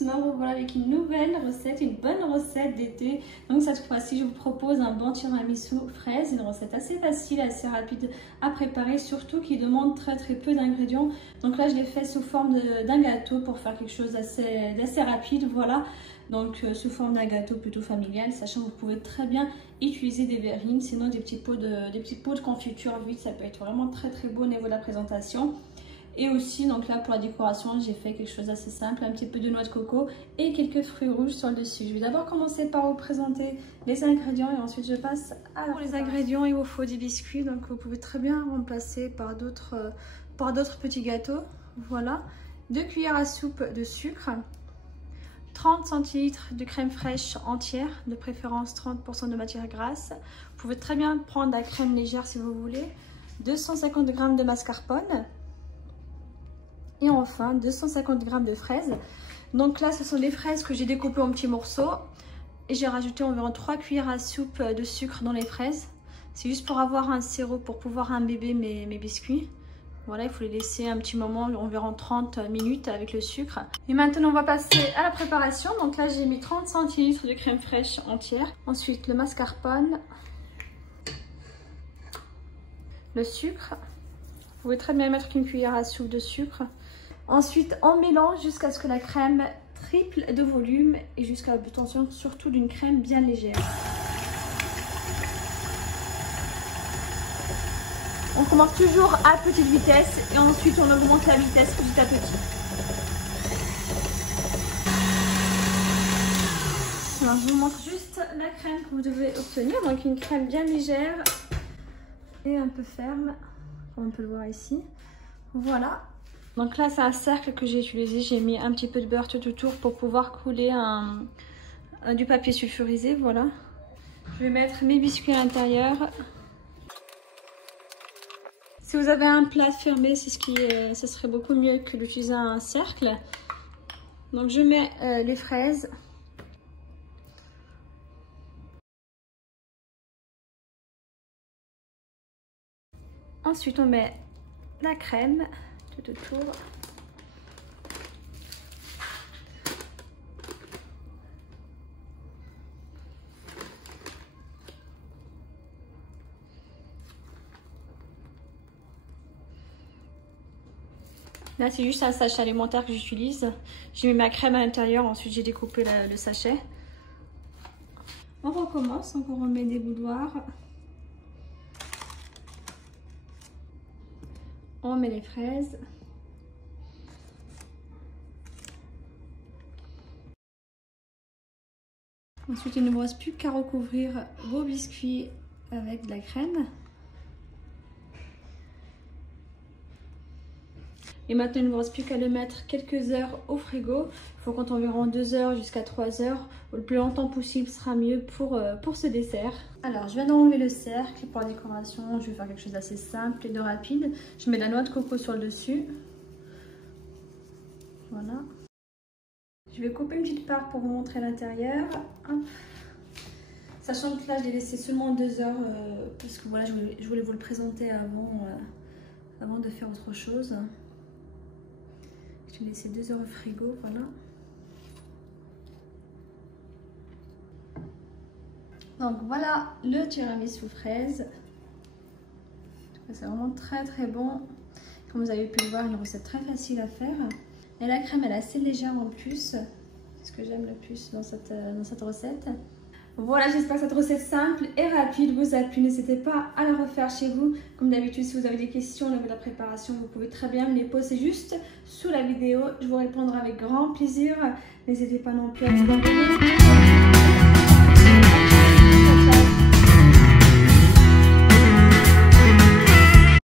Me revoilà avec une nouvelle recette, une bonne recette d'été. Donc cette fois-ci je vous propose un bon tiramisu fraise, une recette assez facile, assez rapide à préparer, surtout qui demande très peu d'ingrédients. Donc là je l'ai fait sous forme d'un gâteau pour faire quelque chose d'assez rapide, voilà. Donc sous forme d'un gâteau plutôt familial, sachant que vous pouvez très bien utiliser des verrines, sinon des petits pots de confiture vide, ça peut être vraiment très beau au niveau de la présentation. Et aussi, donc là pour la décoration, j'ai fait quelque chose d'assez simple, un petit peu de noix de coco et quelques fruits rouges sur le dessus. Je vais d'abord commencer par vous présenter les ingrédients et ensuite je passe à pour les ingrédients. Il vous faut des biscuits, donc vous pouvez très bien remplacer par d'autres petits gâteaux. Voilà, 2 cuillères à soupe de sucre, 30 centilitres de crème fraîche entière, de préférence 30% de matière grasse. Vous pouvez très bien prendre la crème légère si vous voulez, 250 g de mascarpone. Et enfin 250 g de fraises. Donc là ce sont des fraises que j'ai découpées en petits morceaux et j'ai rajouté environ 3 cuillères à soupe de sucre dans les fraises. C'est juste pour avoir un sirop pour pouvoir imbiber mes biscuits. Voilà, il faut les laisser un petit moment, environ 30 minutes avec le sucre. Et maintenant on va passer à la préparation. Donc là j'ai mis 30 centilitres de crème fraîche entière, ensuite le mascarpone, le sucre. Vous pouvez très bien mettre qu'une cuillère à soupe de sucre. Ensuite, on mélange jusqu'à ce que la crème triple de volume et jusqu'à l'obtention surtout d'une crème bien légère. On commence toujours à petite vitesse et ensuite on augmente la vitesse petit à petit. Alors, je vous montre juste la crème que vous devez obtenir. Donc une crème bien légère et un peu ferme, comme on peut le voir ici. Voilà. Donc là c'est un cercle que j'ai utilisé, j'ai mis un petit peu de beurre tout autour pour pouvoir couler du papier sulfurisé, voilà. Je vais mettre mes biscuits à l'intérieur. Si vous avez un plat fermé, ce serait beaucoup mieux que d'utiliser un cercle. Donc je mets les fraises. Ensuite on met la crème tout autour. Là c'est juste un sachet alimentaire que j'utilise. J'ai mis ma crème à l'intérieur, ensuite j'ai découpé le sachet. On recommence, donc on remet des boudoirs. On met les fraises. Ensuite, il ne vous reste plus qu'à recouvrir vos biscuits avec de la crème. Et maintenant, il ne vous reste plus qu'à le mettre quelques heures au frigo. Il faut compter environ 2 heures jusqu'à 3 heures. Le plus longtemps possible sera mieux pour ce dessert. Alors, je viens d'enlever le cercle. Pour la décoration, je vais faire quelque chose d'assez simple et de rapide. Je mets de la noix de coco sur le dessus. Voilà. Je vais couper une petite part pour vous montrer l'intérieur. Sachant que là, je l'ai laissé seulement 2 heures parce que voilà, je voulais vous le présenter avant de faire autre chose. Je vais laisser 2 heures au frigo, voilà. Donc voilà le tiramisu fraise. C'est vraiment très bon. Comme vous avez pu le voir, une recette très facile à faire. Et la crème elle est assez légère en plus. C'est ce que j'aime le plus dans cette recette. Voilà, j'espère que cette recette simple et rapide vous a plu. N'hésitez pas à la refaire chez vous. Comme d'habitude, si vous avez des questions au niveau de la préparation, vous pouvez très bien me les poser juste sous la vidéo. Je vous répondrai avec grand plaisir. N'hésitez pas non plus à vous abonner.